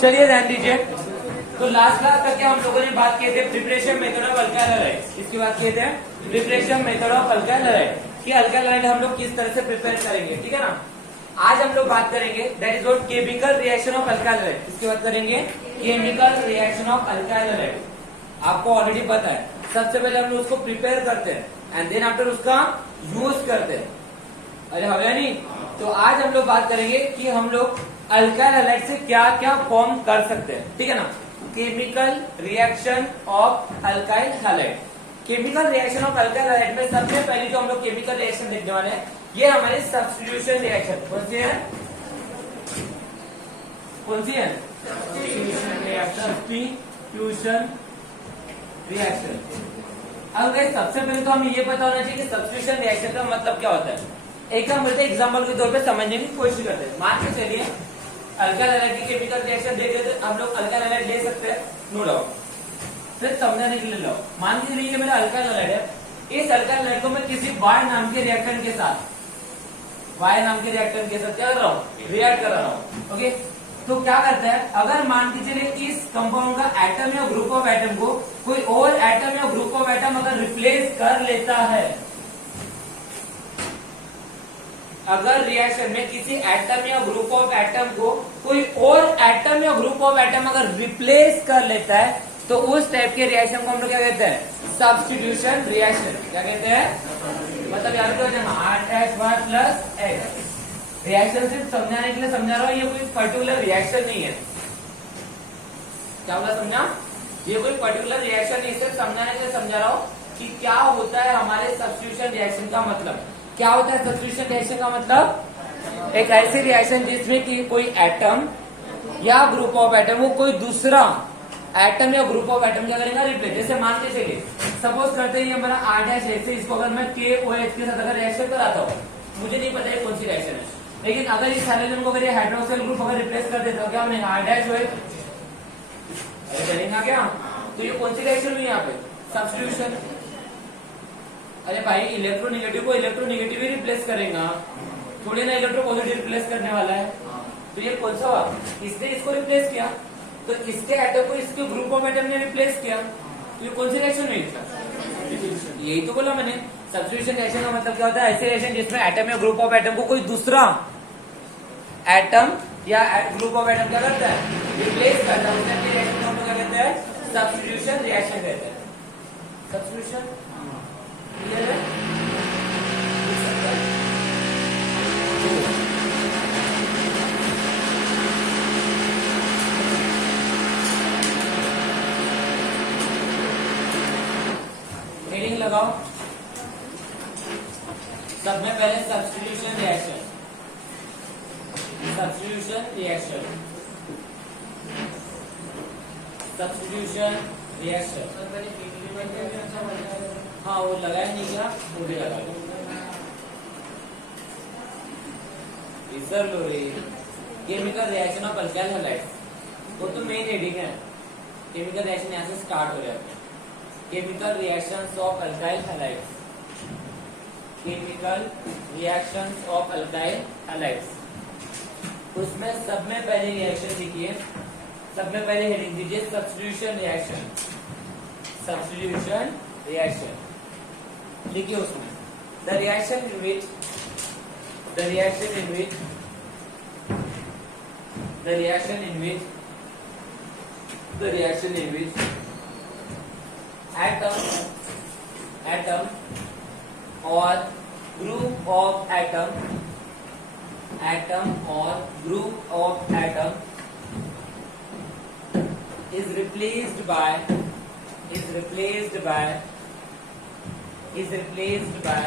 चलिए ध्यान दीजिए। तो लास्ट क्लास तक हम लोगों ने बात किए थे preparation method of alkyl halide. इसकी बात किए थे preparation method of alkyl halide कि अल्काइल हैलाइड हम लोग किस तरह से प्रिपेयर करेंगे, ठीक है ना। आज हम लोग बात करेंगे that is what chemical reaction of alkyl halide. इसकी बात करेंगे chemical reaction of alkyl halide. आपको ऑलरेडी पता है, सबसे पहले हम लोग उसको प्रिपेयर करते हैं एंड देन आफ्टर उसका यूज करते हैं। अरे हो गया नहीं। तो आज हम लोग बात करेंगे कि हम लोग अल्काइल हैलाइड से क्या क्या फॉर्म कर सकते हैं, ठीक है ना। Chemical reaction of alkyl halide. Chemical reaction of alkyl halide में सबसे पहले जो हम लोग केमिकल रिएक्शन देखने वाले हैं ये हमारी सब्स्टिट्यूशन रिएक्शन। कौन सी है? कौन सी है? Substitution reaction. अब गाइस सबसे पहले तो हमें ये पता होना चाहिए कि सब्स्टिट्यूशन रिएक्शन का मतलब क्या होता है। एक हम बोलते हैं एग्जाम्पल के तौर पे समझने की कोशिश करते हैं। मान के चलिए अल्काइल हैलाइड की केमिकल रिएक्शन दे देते, हम लोग अल्काइल हैलाइड ले सकते हैं, नो डाउट। फिर समझाने के लिए लो, मान के चलिए मेरा अल्काइल हैलाइड है। इस अल्काइल हैलाइड को मैं किसी वाई नाम के रिएक्टेंट के साथ, वाई नाम के रिएक्टेंट के साथ क्या कर रहा हूँ, रिएक्ट कर रहा हूँ। ओके, तो क्या करता है, अगर मान के चलिए इस कंपाउंड का एटम या ग्रुप ऑफ एटम को कोई और एटम या ग्रुप ऑफ एटम अगर रिप्लेस कर लेता है, अगर रिएक्शन में किसी एटम या ग्रुप ऑफ एटम को कोई और एटम या ग्रुप ऑफ एटम अगर रिप्लेस कर लेता है तो उस टाइप के रिएक्शन को हम लोग क्या कहते हैं, सब्स्टिट्यूशन रिएक्शन। क्या कहते हैं, मतलब याद रखो R-Y प्लस X। रिएक्शन सिर्फ समझाने के लिए समझा रहा हूं, ये कोई पर्टिकुलर रिएक्शन नहीं है। क्या होगा समझा, ये कोई पर्टिकुलर रिएक्शन नहीं, सिर्फ समझाने के लिए समझा रहा हूं कि क्या होता है हमारे सब्स्टिट्यूशन रिएक्शन का मतलब। क्या होता है सब्स्टिट्यूशन रिएक्शन का मतलब, एक ऐसी रिएक्शन जिसमें कि कोई एटम या ग्रुप ऑफ एटम वो कोई दूसरा एटम या ग्रुप ऑफ एटम क्या करेगा, रिप्लेस। जैसे मान के चलिए सपोज करते हैं हमारा R' ऐसे, इसको अगर मैं KOH के साथ अगर रिएक्शन कराता हूँ, मुझे नहीं पता है कौन सी रिएक्शन है, लेकिन अगर इस हाइड्रोजन को अगर ये हाइड्रोक्सिल ग्रुप अगर रिप्लेस कर देता हूँ, क्या बनेगा R'OH। अरे चलेगा क्या, तो ये कौन सी रिएक्शन हुई यहाँ पे, सब्स्टिट्यूशन। अरे भाई इलेक्ट्रोनेगेटिव को इलेक्ट्रोनेगेटिव ही रिप्लेस करेगा, थोड़ी ना इलेक्ट्रो पॉजिटिव रिप्लेस करने वाला है। तो ये कौन सा हुआ, इसने इसको रिप्लेस किया, तो इसके एटम को इसके ग्रुप ऑफ एटम ने रिप्लेस किया, तो ये कौन सी रिएक्शन हुई, यही तो बोला मैंने। सब्स्टिट्यूशन रिएक्शन का मतलब क्या होता है, ऐसे रिएक्शन जिसमें एटम या ग्रुप ऑफ एटम को कोई दूसरा एटम या ग्रुप ऑफ एटम क्या करता है, रिप्लेस करता है। उस रिएक्शन को हम क्या कहते हैं, सब्स्टिट्यूशन रिएक्शन कहते हैं। सब्स्टिट्यूशन क्लियर है? हेडिंग लगाओ। सब में पहले substitution reaction, substitution reaction, substitution reaction. हाँ वो लगाया नहीं क्या, वो भी लगा लो, सर लो रे। Chemical reaction of alkyl halide, वो तो मेन हेडिंग है। केमिकल रिएक्शन यहाँ से स्टार्ट हो जाते हैं। Chemical reactions of alkyl halide, chemical reactions of alkyl halides. उसमें सब में पहले रिएक्शन लिखिए, सब में पहले हेडिंग दीजिए सब्स्टिट्यूशन रिएक्शन, सब्स्टिट्यूशन रिएक्शन लिखिए। उसमें the reaction in which, the reaction in which, the reaction in which, the reaction in which atom, atom or group of atom, atom or group of atom is replaced by, is replaced by, is replaced by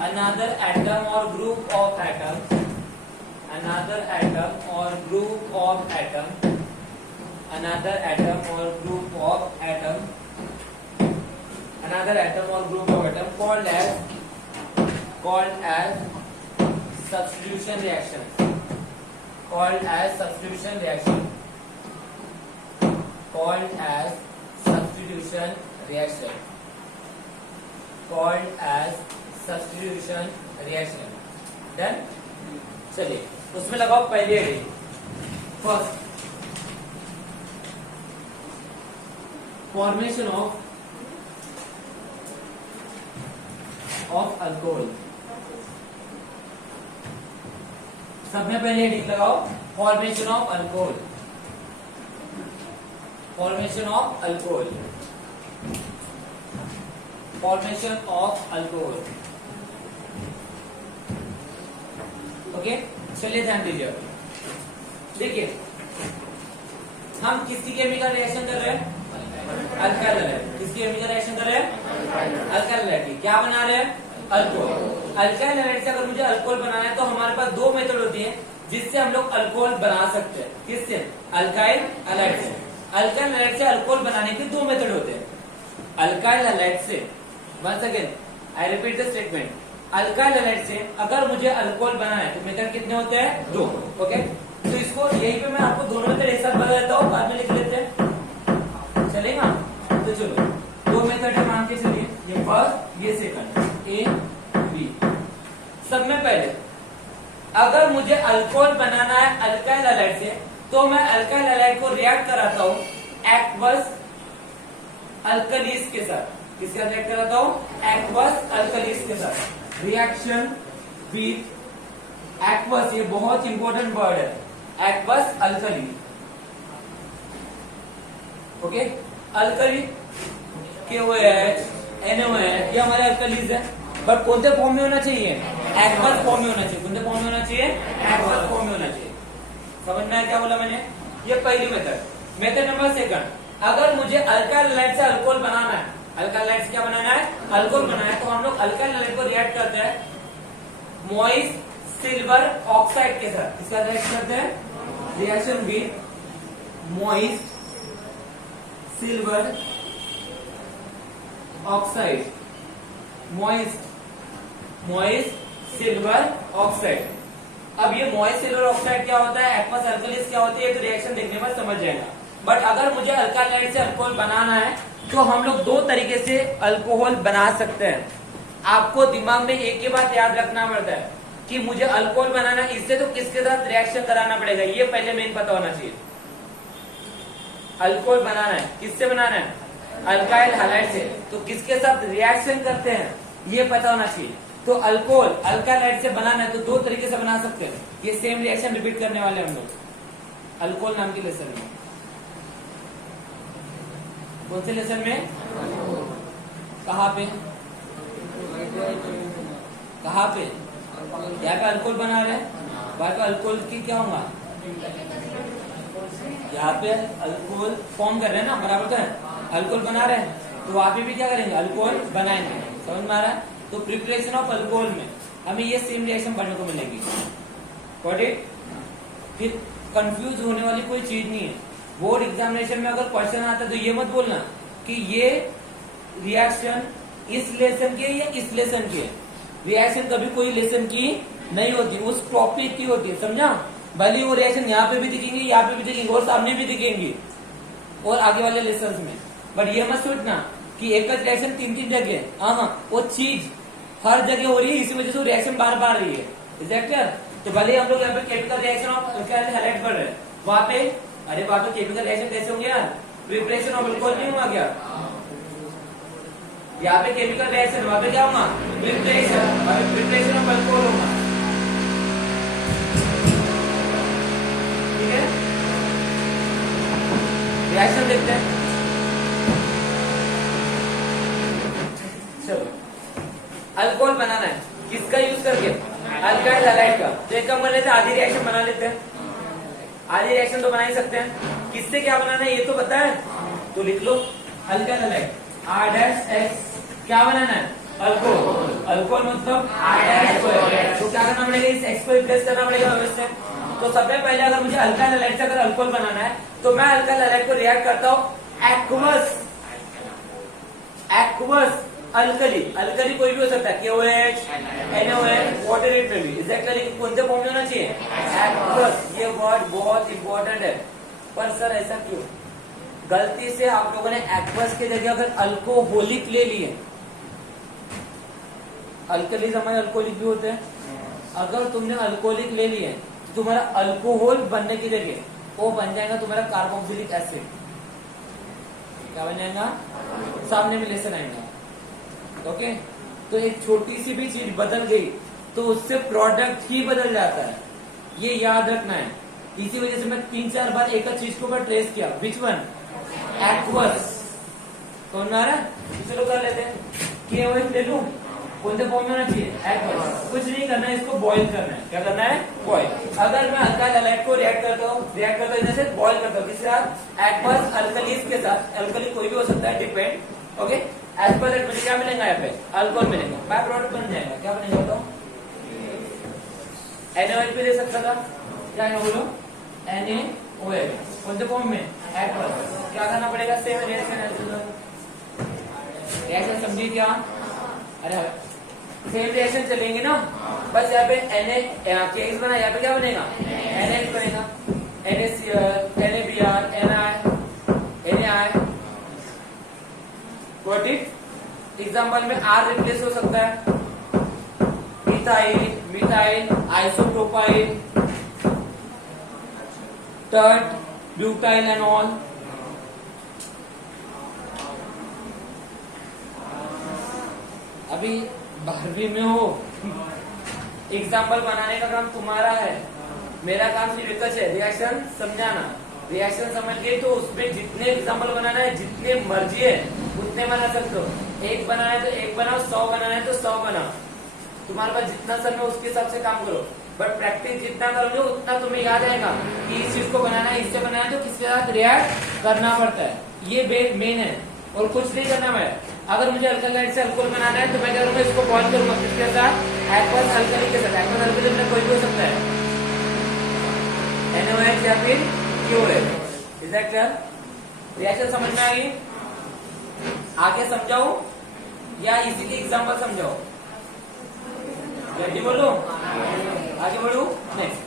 another atom or group of atom, another atom or group of atom, another atom or group of atom, another atom or group of atom called as substitution reaction, called as substitution reaction, called as substitution reaction, called as substitution reaction। Done. चलिए उसमें लगाओ पहली heading first formation of alcohol, सबने पहले heading लगाओ, formation of alcohol, formation of alcohol, formation of alcohol. Okay, चलिए ध्यान दीजिए। देखिए हम किसकी केमिकल रिएक्शन कर रहे हैं? Alkyl halide. किसकी केमिकल रिएक्शन कर रहे हैं? अल्काइल हैलाइड की। क्या बना रहे हैं? अल्कोहल। अल्काइल हैलाइड से अगर मुझे अल्कोहल बनाना है तो हमारे पास दो मेथड होती है जिससे हम लोग अल्कोहल बना सकते हैं। किससे? अल्काइल हैलाइड से। अल्काइल हैलाइड से अल्कोहल बनाने के दो मेथड होते हैं। अल्काइल हैलाइड से, once again I repeat the statement, alkyl halide से अगर मुझे अल्कोहल बनाना है तो मेथड कितने होते हैं? दो। ओके, तो इसको यहीं पे मैं आपको दोनों मेथड एक साथ बता देता हूँ, बाद में लिख लेते हैं, चलेगा? तो चलो दो मेथड है, मान के चलिए, ये फर्स्ट ये सेकंड, ए बी। सब में पहले अगर मुझे अल्कोहल बनाना है अल्काइल हैलाइड से तो मैं अल्काइल हैलाइड को रिएक्ट कराता हूँ एक्वस अल्कलीज के साथ। किसके साथ रिएक्ट कराता हूँ? एक्वस अल्कलीज के साथ। रिएक्शन विथ एक्वस, ये बहुत इंपॉर्टेंट वर्ड है, aqueous alkali. Okay, alkali KOH, NaOH, ये हमारे अल्कलीज है, बट कौन से फॉर्म में होना चाहिए? एक्वस फॉर्म में होना चाहिए। कौन से फॉर्म में होना चाहिए? एक्वस फॉर्म में होना चाहिए। समझ में आया क्या बोला मैंने? ये पहली मेथड। मेथड नंबर सेकंड, अगर मुझे अल्काइल हैलाइड से अल्कोहल बनाना है, अल्काइल हैलाइड से क्या बनाना है? अल्कोहल बनाना है, तो हम लोग अल्काइल हैलाइड को रिएक्ट करते हैं मॉइस्ट सिल्वर ऑक्साइड के साथ। किसका रिएक्ट करते हैं? Reaction with moist silver oxide, moist silver oxide. अब ये मॉइस्ट सिल्वर ऑक्साइड क्या होता है, एक्वस अल्कलीज क्या होती है, तो रिएक्शन देखने पर समझ जाएगा। बट अगर मुझे अल्काइल हैलाइड से अल्कोहल बनाना है तो हम लोग दो तरीके से अल्कोहल बना सकते हैं। आपको दिमाग में एक ही बात याद रखना पड़ता है कि मुझे अल्कोहल बनाना है, इससे तो किसके साथ रिएक्शन कराना पड़ेगा, ये पहले मेन पता होना चाहिए। अल्कोहल बनाना है, किससे बनाना है? अल्काइल हैलाइड से, तो किसके साथ रिएक्शन करते हैं ये पता होना चाहिए। तो अल्कोहल अल्काइल हैलाइड से बनाना है तो दो तरीके से बना सकते हैं। ये सेम रिएक्शन रिपीट करने वाले हम लोग अल्कोहल नाम के लेसन में। कौन से लेसन में? कहाँ पे? कहाँ पे? यहाँ पे अल्कोहल बना रहे हैं, वहां पे अल्कोहल की क्या होगा? यहाँ पे अल्कोहल फॉर्म कर रहे हैं ना, बराबर तो है, अल्कोहल बना रहे हैं, तो वहां पे भी क्या करेंगे? अल्कोहल बनाएंगे। समझ में आ रहा है? तो प्रिपरेशन ऑफ अल्कोहल में हमें ये सेम रिएक्शन पढ़ने को मिलेगी। Got it? फिर कंफ्यूज होने वाली कोई चीज नहीं है। बोर्ड एग्जामिनेशन में अगर क्वेश्चन आता है तो ये मत बोलना कि ये रिएक्शन इस लेसन के या इस लेसन के। रिएक्शन कभी कोई लेसन की नहीं होती, उस टॉपिक की होती है, समझा? भले वो रिएक्शन यहाँ पे भी दिखेंगे, यहाँ पे भी दिखेंगे और सामने भी दिखेंगी और आगे वाले लेसन में। बट ये मत सोचना कि एक रिएक्शन तीन तीन जगह, हाँ, वो चीज हर जगह हो रही है, इसी वजह से रिएक्शन बार बार रही है। Is that clear? तो भले हम लोग यहाँ पे chemical reaction of alkyl halide पढ़ रहे हैं, वहां पे अरे वहां पे केमिकल रिएक्शन कैसे होंगे यार? प्रिपरेशन ऑफ अल्कोहल नहीं हुआ क्या? यहाँ पे केमिकल रिएक्शन, वहां पे क्या होगा? प्रिपरेशन ऑफ अल्कोहल होगा। ठीक है, रिएक्शन देखते हैं। चलो, अल्कोहल बनाना है, किसका यूज करके? अल्काइल हैलाइड का। तो एक काम कर लेते हैं, आधी रिएक्शन बना लेते हैं। आधी रिएक्शन तो बना ही सकते हैं, किससे क्या बनाना है ये तो पता है, तो लिख लो अल्काइल हैलाइड R-X। क्या बनाना है? अल्कोहल। अल्कोहल मतलब R-X। तो क्या करना पड़ेगा? इस X को रिप्लेस करना पड़ेगा इससे। तो सबसे पहले अगर मुझे अल्काइल हैलाइड से अगर अल्कोहल बनाना है तो मैं अल्काइल हैलाइड को रिएक्ट करता हूँ एक्वस अल्कली। अल्कली कोई भी हो सकता है, KOH, NaOH, वाटर इट में भी। एग्जैक्टली कौन से फॉर्म में होना चाहिए? एक्वस। ये वर्ड बहुत इंपॉर्टेंट है। पर सर ऐसा क्यों? गलती से आप लोगों ने एक्वस की जगह अगर अल्कोहोलिक ले लिए। अल्कलीज हमारे अल्कोहलिक भी होते हैं। अगर तुमने अल्कोहलिक ले लिए तो तुम्हारा अल्कोहल बनने की जगह वो बन जाएगा तुम्हारा कार्बोक्सिलिक एसिड। क्या बन जाएगा? सामने में लेसन आएगा। ओके, तो एक छोटी सी भी चीज बदल गई तो उससे प्रोडक्ट ही बदल जाता है, ये याद रखना है। इसी वजह से मैं 3-4 बार एक चीज को ऊपर ट्रेस किया। Which one? एक्वस। कौन आ रहा है? चलो कर लेते हैं। KOH ले लूं, कौन से फॉर्म में होना चाहिए? एक्वस। कुछ नहीं करना है, इसको बॉईल करना है। क्या करना है? बॉईल। अगर मैं अल्काइल हैलाइड को रिएक्ट करता हूँ जैसे बॉईल करता हूँ किसके साथ? एक्वस अल्कलीज के साथ। अल्कली कोई भी हो सकता है, डिपेंड। ओके, एज पर मुझे क्या मिलेगा? यहाँ पे अल्कोहल मिलेगा, बाय प्रोडक्ट बन जाएगा। क्या बनेगा बताओ? NaOH भी दे सकता था, क्या है बोलो? NaOH। कौन से फॉर्म में? एक्वस। क्या करना पड़ेगा? सेम रिएक्शन समझिए क्या? अरे सेम रिएक्शन चलेंगे ना, बस यहाँ पे KX बना, यहाँ पे क्या बनेगा? NH बनेगा, NaBr, NaI। Got it? Example में R रिप्लेस हो सकता है, ethyl, methyl, isopropyl, tert, butyl and all. अभी 12वीं में हो, एग्जाम्पल बनाने का काम तुम्हारा है, मेरा काम सिर्फ एक है, रिएक्शन समझाना। रिएक्शन समझ गए तो उसमें जितने एग्जाम्पल बनाना है, जितने मर्जी है उतने बना सकते हो। एक बनाना है तो एक बनाओ, 100 बनाना है तो 100 बनाओ। तुम्हारे पास जितना समय है उसके हिसाब से काम करो, बट प्रैक्टिस जितना करोगे उतना तुम्हें याद आएगा कि इस चीज को बनाना है, इससे बनाना है तो किसके साथ रिएक्ट करना पड़ता है। ये मेन है, और कुछ नहीं करना मैं। अगर मुझे अल्कलाइड से अल्कोहल बनाना है तो मैं क्या करूंगा? इसको बॉईल करूंगा किसके साथ? एक्वस अल्कली के साथ। एक्वस अल्कली में कोई भी हो सकता है, NaOH या फिर KOH। Is that clear? Reaction समझ में आ गई? आगे समझाओ या इसी के एग्जाम्पल समझाओ? जल्दी बोलो, आगे बढ़ो। नेक्स्ट,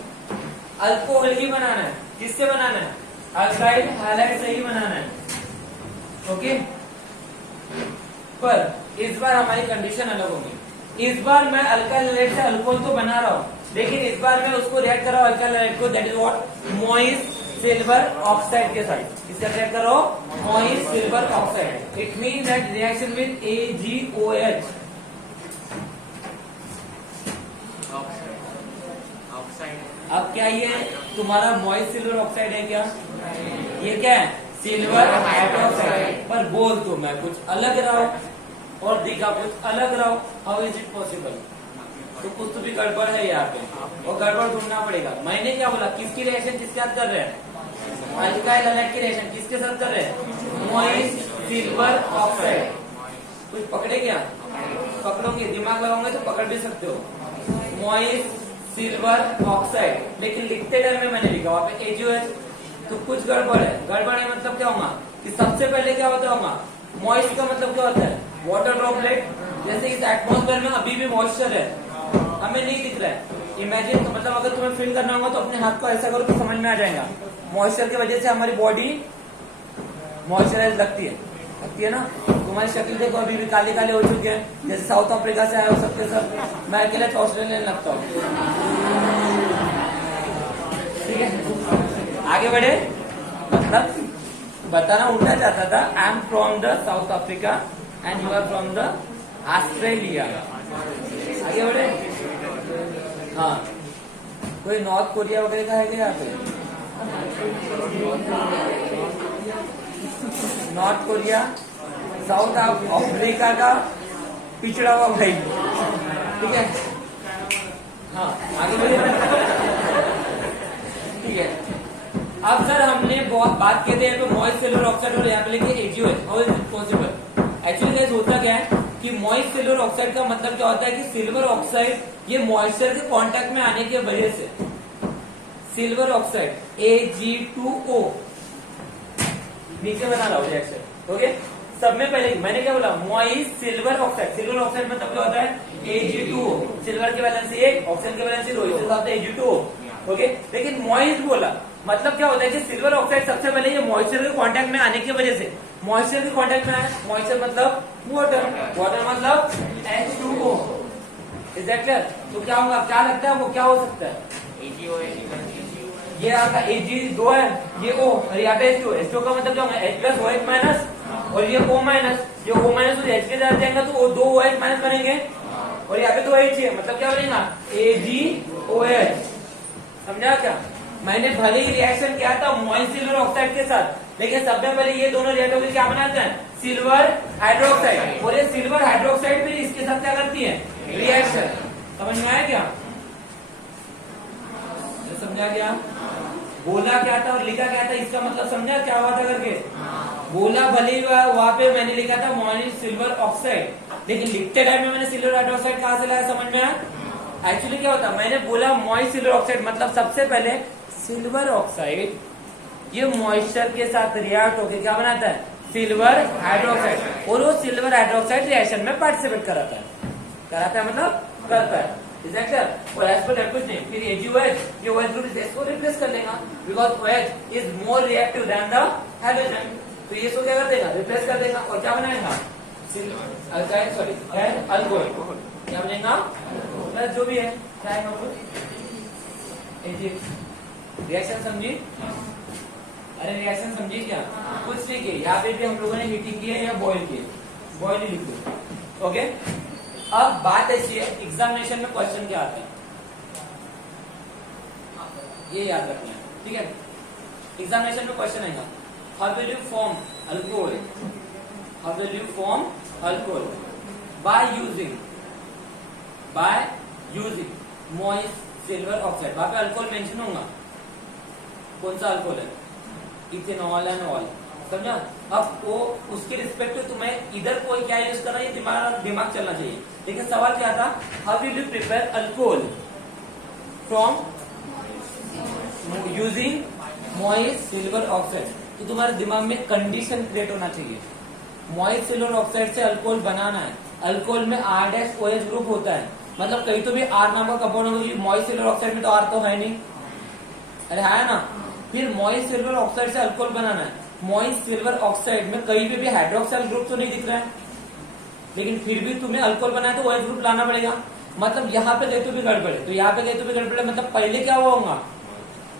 अल्कोहल ही बनाना है। किससे बनाना है? अल्काइल हैलाइड से ही बनाना है। ओके, पर इस बार हमारी कंडीशन अलग होगी। इस बार मैं अल्काइल हैलाइड से अल्कोहल तो बना रहा हूँ, लेकिन इस बार मैं उसको रिएक्ट कर रहा हूँ अल्काइल हैलाइड को, that is what? Moist silver oxide के साथ। किसका रिएक्ट करो? Moist silver oxide. It mean that reaction with AgOH। अब क्या ये तुम्हारा मॉइस्ट सिल्वर ऑक्साइड है क्या? ये क्या है? Silver hydroxide. पर बोल तो मैं कुछ अलग रहा हूं और दिखा कुछ अलग रहा हूं। How is it possible? तो कुछ तो भी गड़बड़ है यहाँ पे, और गड़बड़ ढूंढना पड़ेगा। मैंने क्या बोला? किसकी रिएक्शन किसके साथ कर रहे हैं? अल्काइल हैलाइड की रिएक्शन किसके साथ कर रहे हैं? Moist silver oxide. कुछ पकड़े क्या? पकड़ोगे, दिमाग लगाओगे तो पकड़ भी सकते हो। मॉइस्ट सिल्वर ऑक्साइड, लेकिन लिखते टाइम में मैंने लिखा वहां पे AgOH, तो कुछ गड़बड़ है। गड़बड़ है मतलब क्या होगा? कि सबसे पहले क्या होता होगा? मॉइस्ट का मतलब क्या होता है? Water droplet. जैसे इस एटमॉस्फेयर में अभी भी मॉइस्चर है, हमें नहीं दिख रहा है। इमेजिन, तो मतलब अगर तुम्हें फील करना होगा तो अपने हाथ को ऐसा करो तो समझ में आ जाएगा। मॉइस्चर की वजह से हमारी बॉडी मॉइस्चराइज लगती है ना। तुम्हारी शक्ल देखो, अभी भी काले काले हो चुके हैं, जैसे साउथ अफ्रीका से आए हो सबके सब। मैं अकेले तो ऑस्ट्रेलियन लगता हूँ। ठीक है, आगे बढ़े। मतलब बताना उल्टा चाहता था, I am from the South Africa and you are from the Australia. आगे बढ़े। हाँ, कोई नॉर्थ कोरिया वगैरह का है क्या यहाँ पे? नॉर्थ कोरिया, साउथ अफ्रीका का पिछड़ा हुआ भाई। ठीक है, हाँ आगे बढ़े। ठीक है, अब सर हमने बहुत बात की थी यहाँ पे मॉइस्ट सिल्वर ऑक्साइड और यहाँ पे लिखे AgOH। How is it possible? Actually guys होता क्या है कि मॉइस्ट सिल्वर ऑक्साइड का मतलब क्या होता है कि सिल्वर ऑक्साइड ये मॉइस्चर के कांटेक्ट में आने की वजह से सिल्वर ऑक्साइड Ag2O नीचे बना रहा हूं रिएक्शन। ओके, सब में पहले मैंने क्या बोला? Moist silver oxide. Silver oxide मतलब क्या होता है? Ag2O। सिल्वर की वैलेंसी 1, ऑक्सीजन की वैलेंसी 2, इससे होता है Ag2O। ओके, लेकिन मॉइस्ट बोला मतलब क्या होता है कि सिल्वर ऑक्साइड सबसे पहले ये मॉइस्चर के कांटेक्ट में आने की वजह से, मॉइस्चर के कांटेक्ट में आया। मॉइस्चर मतलब वाटर, वाटर मतलब H2O। Is that clear? तो क्या होगा? क्या लगता है वो क्या हो सकता है? ये आपका Ag2 है, ये O और यहाँ पे H2 है। H2 का मतलब क्या होगा, H प्लस OH माइनस और ये O माइनस, ये O माइनस और H के साथ जाएगा तो वो दो OH माइनस बनेंगे और यहाँ पे दो H है, मतलब क्या बनेगा AgOH। समझा क्या? मैंने भले ही रिएक्शन किया था मोइन सिल्वर ऑक्साइड के साथ, लेकिन सबसे पहले ये दोनों रिएक्ट होकर क्या बनाते हैं, सिल्वर हाइड्रोक्साइड, और ये सिल्वर हाइड्रोक्साइड फिर इसके साथ क्या करती है, रिएक्शन। समझ में आया क्या? समझा क्या? बोला क्या था और लिखा क्या था, इसका मतलब समझा क्या हुआ था करके? बोला भले ही वहां पे मैंने लिखा था मोइन सिल्वर ऑक्साइड, लेकिन लिखते टाइम में मैंने सिल्वर हाइड्रोक्साइड कहां से लाया, समझ में आया? एक्चुअली क्या होता, मैंने बोला मोइन सिल्वर ऑक्साइड, मतलब सबसे पहले सिल्वर ऑक्साइड ये मॉइस्चर के साथ रिएक्ट होकर क्या बनाता है, सिल्वर हाइड्रोक्साइड, और वो सिल्वर हाइड्रोक्साइड रिएक्शन में पार्टिसिपेट कराता है मतलब करता है। Is that clear? और एज पर कुछ नहीं, फिर AgOH ये OH ग्रुप इसको रिप्लेस कर लेगा, because OH is more reactive than the hydrogen, तो ये इसको क्या कर देगा, रिप्लेस कर देगा और क्या बनाएगा, अल्काइल सॉरी अल्कोहल, क्या बनेगा, प्लस जो भी है रिएक्शन। समझी? अरे रिएक्शन समझी क्या? कुछ नहीं किया, यहाँ पे भी हम लोगों ने हीटिंग की है या बॉईल की है, बॉईल ही लिख दो। ओके, अब बात ऐसी है, एग्जामिनेशन में क्वेश्चन क्या आते हैं ये याद रखना है, ठीक है? एग्जामिनेशन में क्वेश्चन आएगा, how will you form alcohol, how will you form alcohol by using moist silver oxide. वहां पे अल्कोहल मेंशन होगा, कौन सा अल्कोहल है, इथेनॉल एंड ऑल। समझा? अब वो उसके रिस्पेक्ट तुम्हें इधर कोई क्या यूज करना है, दिमाग चलना चाहिए। लेकिन सवाल क्या था, how will you prepare alcohol from using moist silver oxide, तो तुम्हारे दिमाग में कंडीशन क्रिएट होना चाहिए, मॉइस्ट सिल्वर ऑक्साइड से अल्कोहल बनाना है। अल्कोहल में R-OH ग्रुप होता है, मतलब कहीं तो भी R नाम का कंपाउंड होगा, मॉइस्ट सिल्वर ऑक्साइड में तो R तो है नहीं, अरे है ना? फिर मॉइस्ट सिल्वर ऑक्साइड से अल्कोहल बनाना है, मॉइस्ट सिल्वर ऑक्साइड में कहीं भी हाइड्रोक्साइड ग्रुप तो नहीं दिख रहा है, लेकिन फिर भी तुम्हें अल्कोहल बनाए तो OH ग्रुप लाना पड़ेगा। मतलब यहाँ पे गए तो भी गड़बड़ है, तो यहाँ पे गए तो भी गड़बड़ है, मतलब पहले क्या हुआ होगा,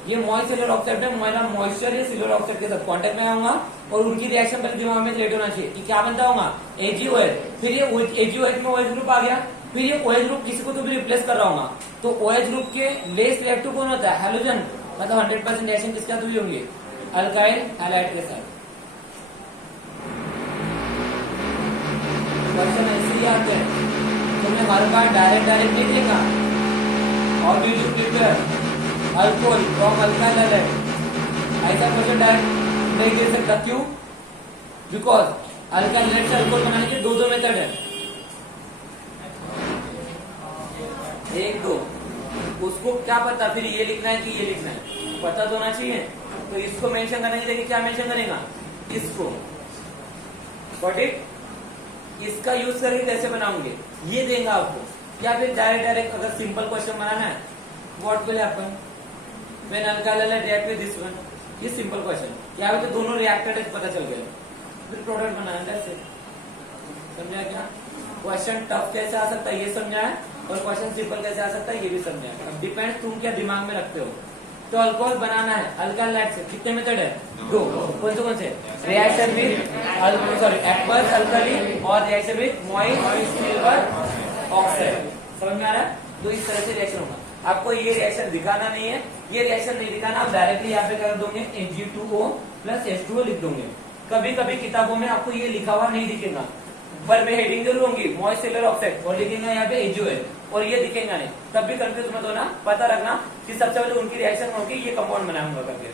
ये मॉइस्ट सिल्वर ऑक्साइड में मॉइस्चर या सिल्वर ऑक्साइड के साथ कांटेक्ट में आऊंगा और उनकी रिएक्शन पहले दिमाग में क्रिएट होना चाहिए कि क्या बनता होगा, AgOH, फिर ये AgOH में OH ग्रुप आ गया, फिर ये OH ग्रुप किसी को तो भी रिप्लेस कर रहा होगा, तो OH ग्रुप के लेस रिएक्टिव कौन होता है, हैलोजन, मतलब 100% रिएक्शन किसके साथ हुई होंगी, अल्काइल हैलाइड के साथ। क्वेश्चन ऐसे ही आते हैं, तुम्हें हर बार डायरेक्ट नहीं देगा, और will you prepare alcohol from alkyl halide, ऐसा क्वेश्चन डायरेक्ट नहीं दे सकता, क्यों? बिकॉज अल्काइल हैलाइड से अल्कोहल बनाने के दो मेथड है, एक दो, उसको क्या पता फिर ये लिखना है कि ये लिखना है, पता तो होना चाहिए, तो इसको मेंशन करने के लिए क्या मेंशन करेगा, इसको, गॉट इट? इसका यूज करके कैसे बनाओगे ये देंगे आपको, या फिर डायरेक्ट अगर सिंपल क्वेश्चन बनाना है, what will happen when alkyl halide react with this one, ये सिंपल क्वेश्चन, यहाँ पे तो दोनों रिएक्टेड है पता चल गया, फिर प्रोडक्ट बनाना है। समझा क्या? क्वेश्चन टफ कैसे आ सकता है ये समझा है, और क्वेश्चन सिंपल कैसे आ सकता है ये भी समझा है। अब डिपेंड तुम क्या दिमाग में रखते हो। तो अल्कोहल बनाना है अल्काइल हैलाइड से, कितने मेथड है, दो, कौन से, reaction with sorry aqueous alkali और reaction with moist silver oxide. समझ में आ रहा है? तो इस तरह से रिएक्शन होगा, आपको ये रिएक्शन दिखाना नहीं है, ये रिएक्शन नहीं दिखाना, आप डायरेक्टली यहाँ पे कर दोगे Ag2O प्लस H2O लिख दोगे। कभी कभी किताबों में आपको ये लिखा हुआ नहीं दिखेगा, पर मैं हेडिंग जरूर होंगी मॉइस्ट सिल्वर ऑक्साइड और लिखेंगे यहाँ पे AgOH और ये दिखेगा नहीं, तब भी कंफ्यूज मत होना, पता रखना कि सबसे पहले उनकी रिएक्शन होगी, ये कंपाउंड बनाऊंगा करके।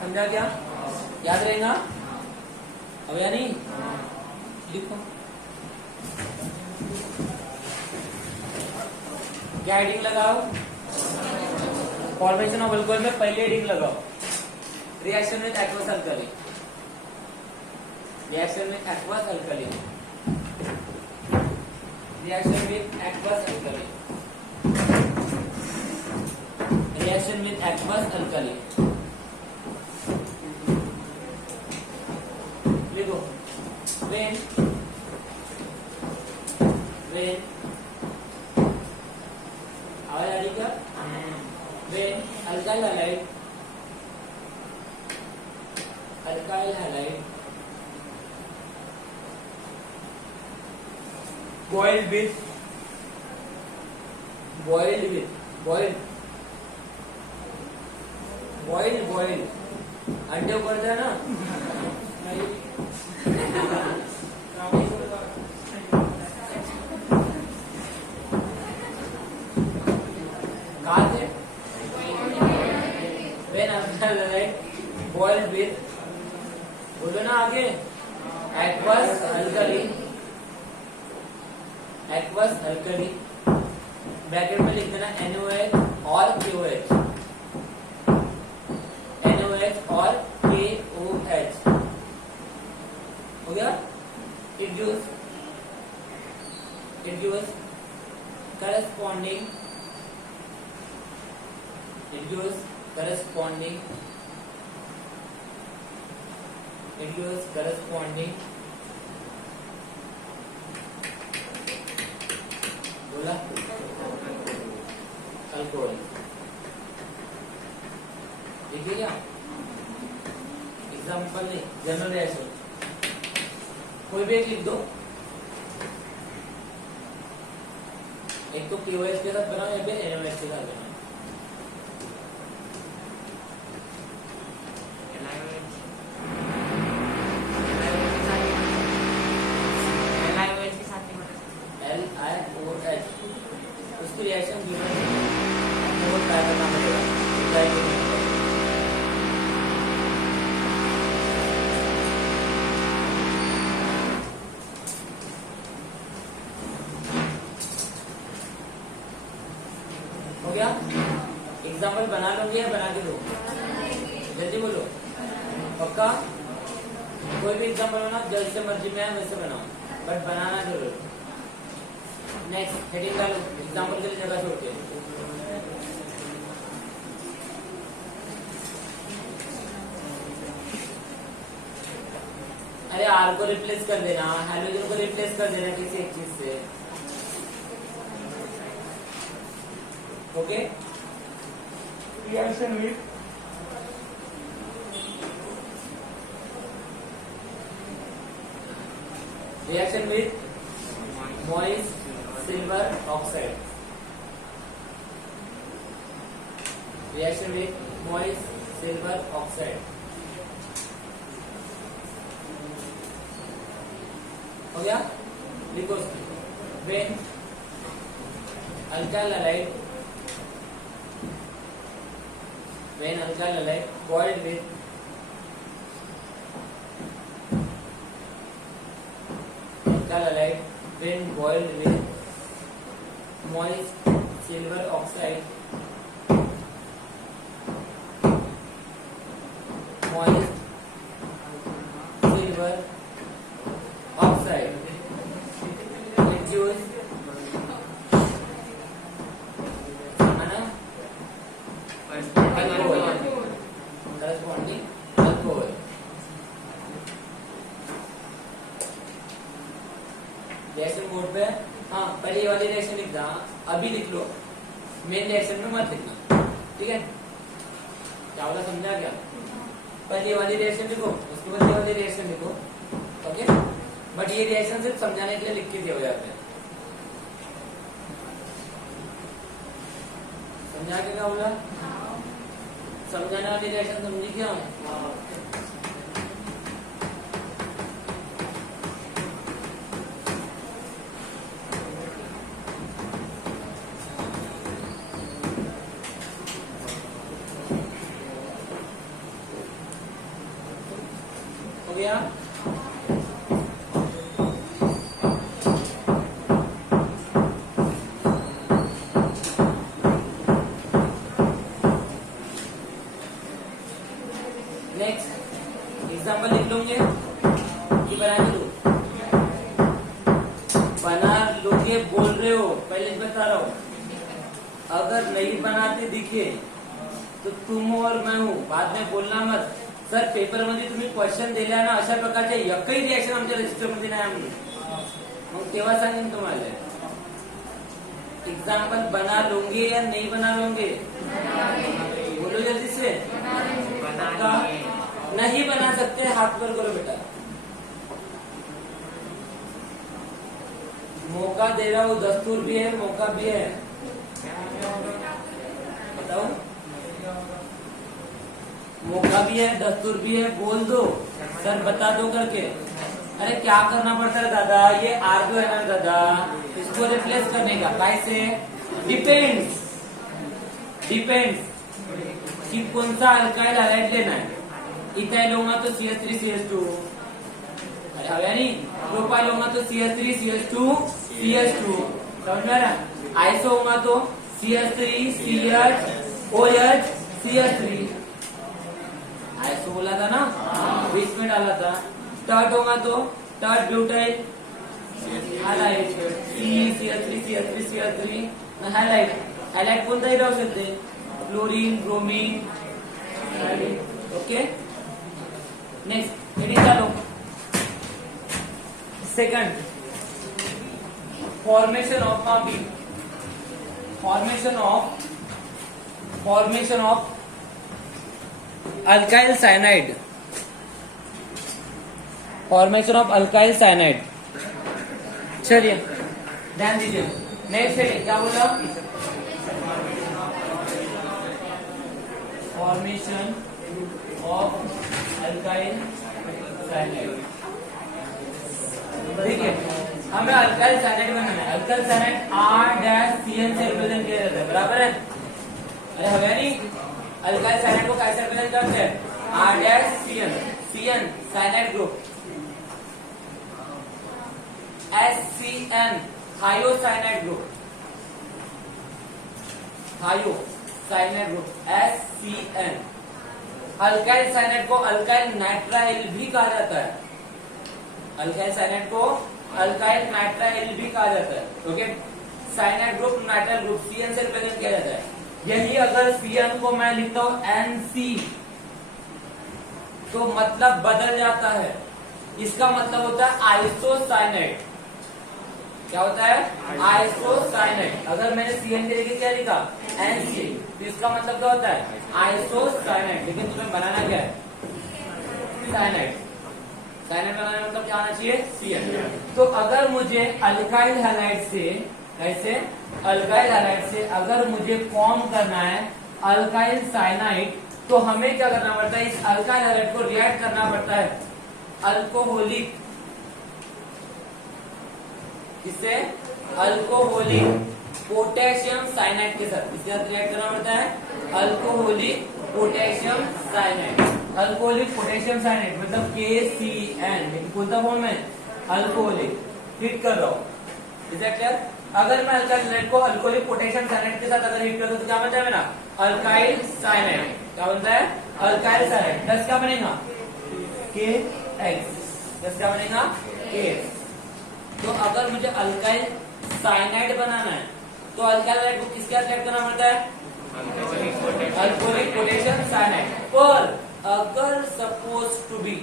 समझा क्या? याद रहेगा अब या नहीं? लिखो क्या हेडिंग लगाओ, फॉर्मेशन ऑफ अल्कोहल में पहले हेडिंग लगाओ, reaction with aqueous alkali, reaction with aqueous alkali, reaction with aqueous alkali, reaction with aqueous alkali, लिखो when आवाज आ रही क्या? when alkyl halide boiled अंडे उबलते हैं ना, कहा थे when alkyl halide boiled with, बोलो ना आगे, aqueous alkali ब्रैकेट में लिख देना NOH और KOH, NOH और KOH हो गया। It gives corresponding बोला अल्कोहल, देखिए क्या एग्जाम्पल नहीं, जनरल रिएक्शन कोई भी एक लिख दो, एक तो KOH के साथ बनाओ या फिर NOH के साथ बनाओ। उसकी रिएक्शन ट्राई करना पड़ेगा, ट्राई करना पड़ेगा। हो गया, एग्जाम्पल बना लोगे या बना के दो, जल्दी बोलो, पक्का? कोई भी एग्जाम्पल बनाओ, जैसे मर्जी में है वैसे बनाओ, बट बनाना जरूर। नेक्स्ट हेडिंग डालो, एग्जाम्पल के लिए जगह छोड़ के। अरे आर को रिप्लेस कर देना, हाइड्रोजन को रिप्लेस कर देना किसी एक चीज से, okay. Reaction with moist silver oxide, reaction with moist silver oxide हो गया। लिखो when alkyl halide boiled with when boiled with moist silver oxide, reduce corresponding alcohol। Reaction board पे हाँ पहले ये वाली रिएक्शन लिख दो, अभी लिख लो, मेन रिएक्शन में मत लिखना, ठीक है? क्या बोला, समझा क्या? पहले ये वाली रिएक्शन लिखो, उसके बाद ये वाली रिएक्शन लिखो, ओके? बट ये रिएक्शन सिर्फ समझाने के लिए लिख के दिए हो जाते हैं। समझा के क्या बोला? समझाने वाली रिएक्शन समझी क्या? हो गया? नेक्स्ट एग्जाम्पल लिख लोगे कि बना लो, बना लोगे बोल रहे हो, पहले बता रहा हूं, अगर नहीं बनाते दिखे तो तुम और मैं हूं, बाद में बोलना मत। सर पेपर मध्ये तुम्ही क्वेश्चन दिल्या ना, अशा प्रकारचे एकही रिएक्शन आमच्या रजिस्टर मध्ये नाही, आम्ही मग तेव्हा सांगेन तुम्हाला, एग्जाम्पल बना लोगे या नहीं बना लोगे? बोलो जल्दी से। नहीं बना सकते, हाथ पर करो बेटा। मौका दे रहा हूँ, दस्तूर भी है, मौका भी है। बताओ, मौका भी है, दस्तूर भी है, बोल दो सर, बता दो करके। अरे क्या करना पड़ता है दादा, ये आर जो है ना दादा, इसको रिप्लेस करने का कैसे? डिपेंड्स, डिपेंड्स कि कौन सा अल्काइल हाइलाइट लेना है। इथाइल होगा तो CH3 CH2, अरे हवे नहीं, प्रोपाइल होगा तो CH3 CH2 CH2, समझ में आ रहा? आइसो होगा तो CH3 CH OH CH3, iso बोला था ना, बीच में डाला था। टर्ट होगा तो tert butyl halide CH3 CH3 CH3 halide, halide कोणताही राहू शकते, chlorine bromine. Okay, next heading चालो। Second, formation of alkyl cyanide, formation of alkyl cyanide. चलिए ध्यान दीजिए, नेक्स्ट है क्या बोला? Formation of alkyl cyanide. ठीक है, हमें अल्काइल साइनाइड बनाना है। अल्काइल साइनाइड R-CN से रिप्रेजेंट किया जाता है, बराबर है? अरे हमें नहीं, अल्काइल साइनाइड को कैसे रिप्रेजेंट करते हैं? R-CN, CN cyanide group, SCN thiocyanide group, thiocyanide group SCN। Alkyl cyanide को अल्काइल नाइट्राइल भी कहा जाता है, अल्काइल साइनाइड को अल्काइल नाइट्राइल भी कहा जाता है। Okay, cyanide group nitrile group CN से रिप्रेजेंट किया जाता है। यही अगर CN को मैं लिखता हूं NC तो मतलब बदल जाता है, इसका मतलब होता है आइसोसाइनाइड। क्या होता है? आइसोसाइनाइड। अगर मैंने CN के लिए क्या लिखा? NC, तो इसका मतलब क्या होता है? आइसोसाइनाइड। लेकिन तुम्हें बनाना क्या है? साइनाइड। साइनाइड बनाने मतलब क्या आना चाहिए? CN। तो अगर मुझे अल्काइल हैलाइड से, ऐसे अल्काइल हैलाइड से अगर मुझे फॉर्म करना है अल्काइल साइनाइड, तो हमें क्या करना पड़ता है? इस अल्काइल हैलाइड को रिएक्ट करना पड़ता है अल्कोहलिक, इससे अल्कोहलिक पोटेशियम साइनाइड के साथ। इसके साथ रिएक्ट करना पड़ता है alcoholic potassium cyanide. Alcoholic potassium cyanide मतलब KCN, लेकिन कौन सा फॉर्म है? अल्कोहलिक। हिट कर रहा हूं, इज दैट क्लियर? अगर मैं अल्काइल साइनाइड को अल्कोहलिक पोटेशियम साइनाइड के साथ अगर हिट कर दूं तो क्या बनता है मेरा? Alkyl cyanide. क्या बनता है? Alkyl cyanide. प्लस क्या बनेगा? KX। प्लस क्या बनेगा? KX। तो अगर मुझे अल्काइल साइनाइड बनाना है तो अल्काइल साइनाइड को किसके साथ रिएक्ट करना पड़ता है? Alcoholic potassium cyanide. पर अगर सपोज टू बी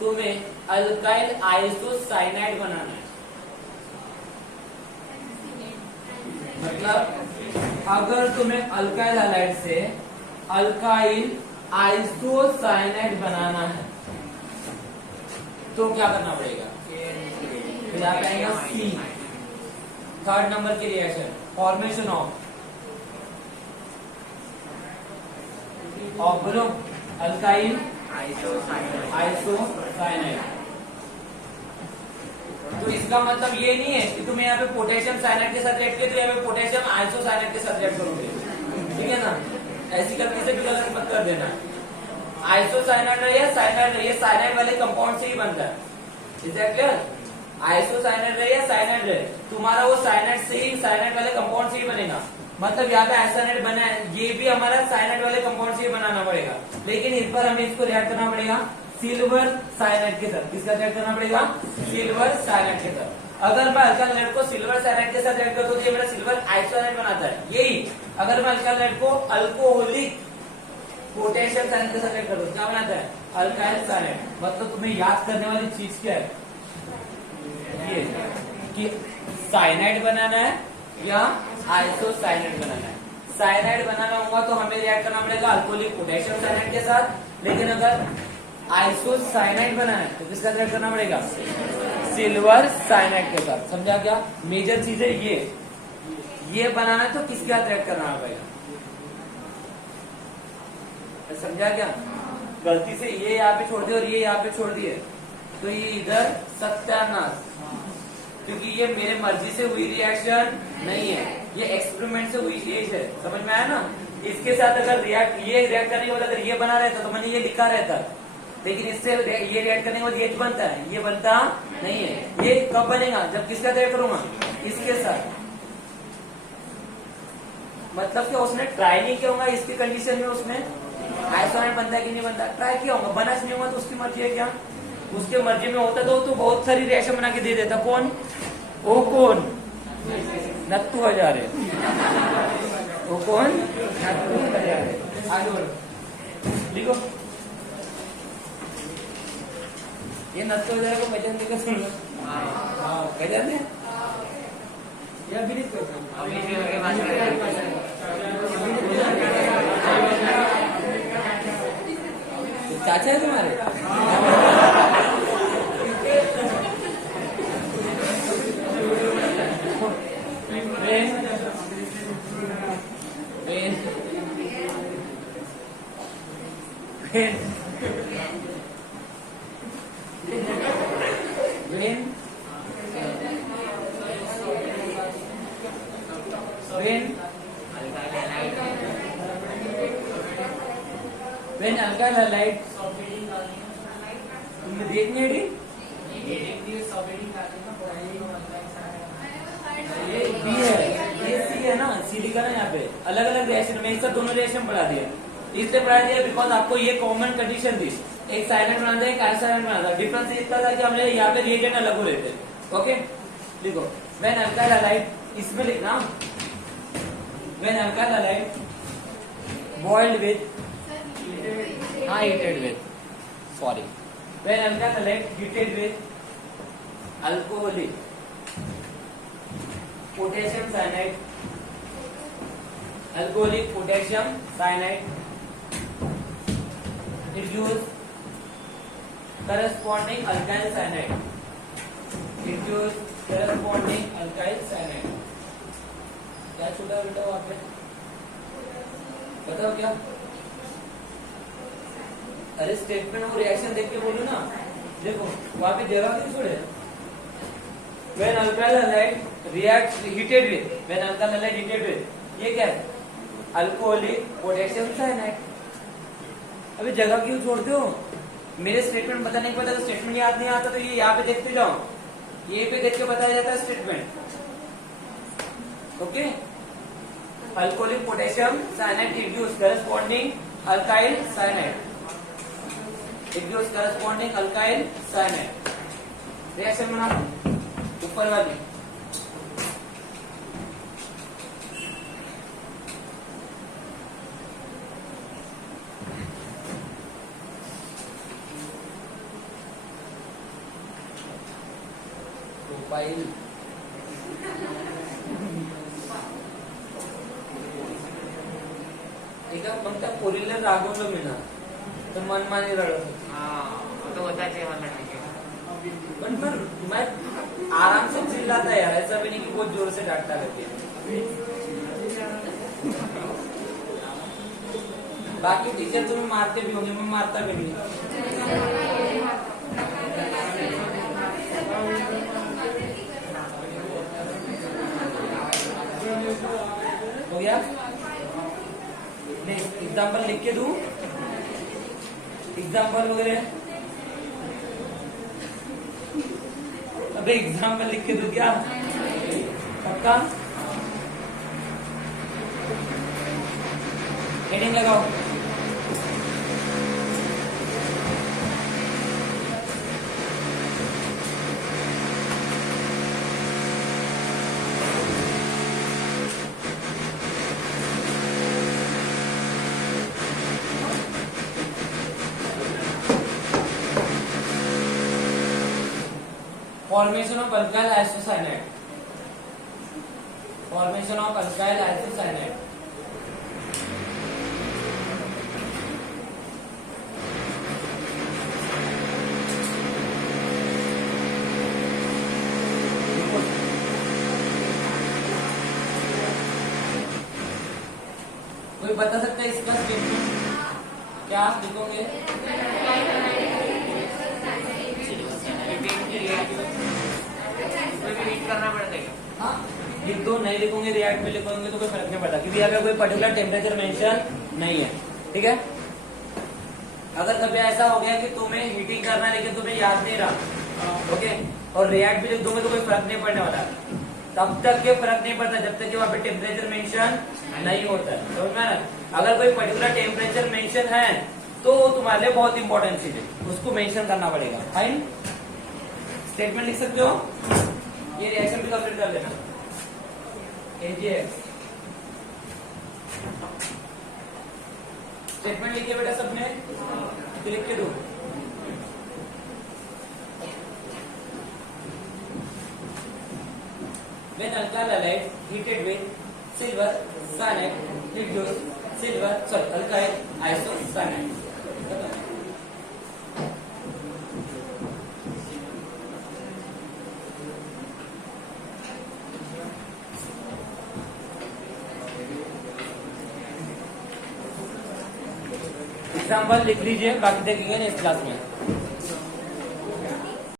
तुम्हें अल्काइल आइसोसाइनाइड बनाना है, मतलब अगर तुम्हें अल्काइल हैलाइड से अल्काइल आइसोसाइनाइड बनाना है तो क्या करना पड़ेगा? फिर आप आएगा C, थर्ड नंबर की रिएक्शन, फॉर्मेशन ऑफ बोलो अल्काइल आइसोसाइनाइड। तो इसका मतलब ये नहीं है कि तुम यहाँ पे पोटेशियम साइनाइड के साथ रिएक्ट किए तो यहाँ पे पोटेशियम आइसोसाइनाइड के साथ रिएक्ट करोगे, ठीक है ना? ऐसी करने से भी गलत मत कर देना। आइसोसाइनाइड रहे या साइनाइड रहे, साइनाइड वाले कंपाउंड से ही बनता है, इज दैट क्लियर? आइसोसाइनाइड रहे या साइनाइड रहे, तुम्हारा वो साइनाइड से ही, साइनाइड वाले कंपाउंड से ही बनेगा। मतलब यहाँ पे आइसोसाइनाइड बना है, ये भी हमारा साइनाइड वाले कंपाउंड से ही बनाना पड़ेगा, लेकिन इस पर हमें इसको रिएक्ट करना पड़ेगा सिल्वर साइनाइड के साथ। किसका रिएक्ट करना पड़ेगा? सिल्वर साइनाइड के साथ। अगर मैं अल्काइल साइनाइड को सिल्वर साइनाइड के साथ रिएक्ट करता हूँ तो ये मेरा सिल्वर आइसोसाइनाइड बनाता है। यही अगर मैं अल्काइल साइनाइड को अल्कोहलिक पोटेशियम साइनाइड के साथ रिएक्ट करता हूँ क्या बनाता है? Alkyl cyanide. मतलब तुम्हें याद करने वाली चीज क्या है? ये कि साइनाइड बनाना है या आइसोसाइनाइड बनाना है। साइनाइड बनाना होगा तो हमें रिएक्ट करना पड़ेगा अल्कोहलिक पोटेशियम साइनाइड के साथ, लेकिन अगर आइसोसाइनाइड बनाना है तो किसका रिएक्ट करना पड़ेगा? सिल्वर साइनाइड के साथ। समझा क्या? मेजर चीज है ये बनाना है तो किसके साथ रिएक्ट करना पड़ेगा? समझा क्या? गलती से ये यहाँ पे छोड़ दिए और ये यहाँ पे छोड़ दिए तो ये इधर सत्यानाश, क्योंकि ये मेरे मर्जी से हुई रिएक्शन नहीं है, ये एक्सपेरिमेंट से हुई चीज है। समझ में आया ना? इसके साथ अगर ये रिएक्ट करने के बाद अगर ये बना रहता तो मैंने ये लिखा रहता, लेकिन इससे ये रिएक्ट करने के बाद ये बनता है, ये बनता नहीं है। ये कब बनेगा? जब किसका रिएक्ट करूंगा? इसके साथ। मतलब कि उसने ट्राई नहीं किया होगा इसकी कंडीशन में, उसने आइसोसाइनाइड बनता है कि नहीं बनता ट्राई किया होगा, बना नहीं होगा तो उसकी मर्जी है क्या? उसके मर्जी में होता तो बहुत सारी रिएक्शन बना के दे देता। कौन? वो कौन? नत्थु हजारे। वो कौन? नत्थु हजारे। आगे बोलो, लिखो। ये नत्थु हजारे को पहचान देगा? सुन लो, पहचान दे या अभिनीत चाचा है तुम्हारे? When alkyl halide तुमने देखनी है ये बी है, ये सी है ना, सी लिखा ना यहाँ पे। अलग अलग रिएक्शन में एक साथ दोनों रिएक्शन पढ़ा दिया, इसलिए पढ़ा दिया बिकॉज आपको ये कॉमन कंडीशन थी। एक साइलेंट बना था, एक आइसोसाइलेंट बना था। डिफरेंस इतना था कि हमने यहाँ पे रिएजेंट अलग हो रहे थे। ओके, देखो व्हेन अल्काइल हैलाइड, इसमें लिखना when alkyl halide boiled with heated with, sorry, when alkyl halide heated with alcoholic potassium cyanide, alcoholic potassium cyanide, it gives corresponding alkyl cyanide, it gives corresponding alkyl cyanide। क्या छूटा बेटा वहां पे? बताओ क्या? अरे स्टेटमेंट वो रिएक्शन देख के बोलो ना। देखो वहां पे जगह क्यों छोड़े? When alkyl halide react heated with, when alkyl halide heated with, ये क्या है? Alcoholic potassium cyanide. अबे जगह क्यों छोड़ते हो? मेरे स्टेटमेंट बताने के बाद स्टेटमेंट याद नहीं आता तो ये यहाँ पे देखते जाओ, ये पे देख के बताया जाता है statement. Okay, alcoholic potassium cyanide induce corresponding alkyl cyanide, it gives corresponding alkyl cyanide। Reaction बना ऊपर वाली। प्रोफाइल एका फक्त पोरीला रागवलं मी ना तर मनमानी रडत होती। तो होता है वाला पण मैं आराम से चिल्लाता है यार, ऐसा भी नहीं कि बहुत जोर से डांटता रहती है। बाकी टीचर तुम्हें मारते भी होंगे, मैं मारता भी नहीं। हो गया? नहीं एग्जाम्पल लिख के दूं? एग्जाम्पल वगैरह? अबे एग्जाम्पल लिख के दूं क्या? पक्का? हेडिंग लगाओ। Formation of alkyl isocyanide. Formation of alkyl isocyanate. कोई बता सकता है इसका स्टेटमेंट क्या आप लिखोगे? कोई भी रीड करना पड़ेगा। हाँ लिख दो, नहीं लिखोगे रिएक्ट में लिखोगे तो कोई फर्क नहीं पड़ता, क्योंकि यहाँ पे कोई पर्टिकुलर टेम्परेचर मेंशन नहीं है। ठीक है, अगर कभी ऐसा हो गया कि तुम्हें हीटिंग करना लेकिन तुम्हें याद नहीं रहा, ओके, और रिएक्ट भी लिख दोगे तो कोई फर्क नहीं पड़ने वाला, तब तक के फर्क नहीं पड़ता जब तक कि वहाँ पे टेम्परेचर मेंशन नहीं होता है, समझ में ना? अगर कोई पर्टिकुलर टेम्परेचर मेंशन है तो वो तुम्हारे लिए बहुत इंपॉर्टेंट चीज है, उसको मेंशन करना पड़ेगा। फाइन, स्टेटमेंट लिख सकते हो, ये रिएक्शन भी कंप्लीट कर लेना। AgX स्टेटमेंट लिखिए बेटा सबने, लिख के दो। When alkyl halide heated with silver cyanide produce alkyl isocyanate। Example लिख लीजिए, बाकी देखेंगे नेक्स्ट क्लास में।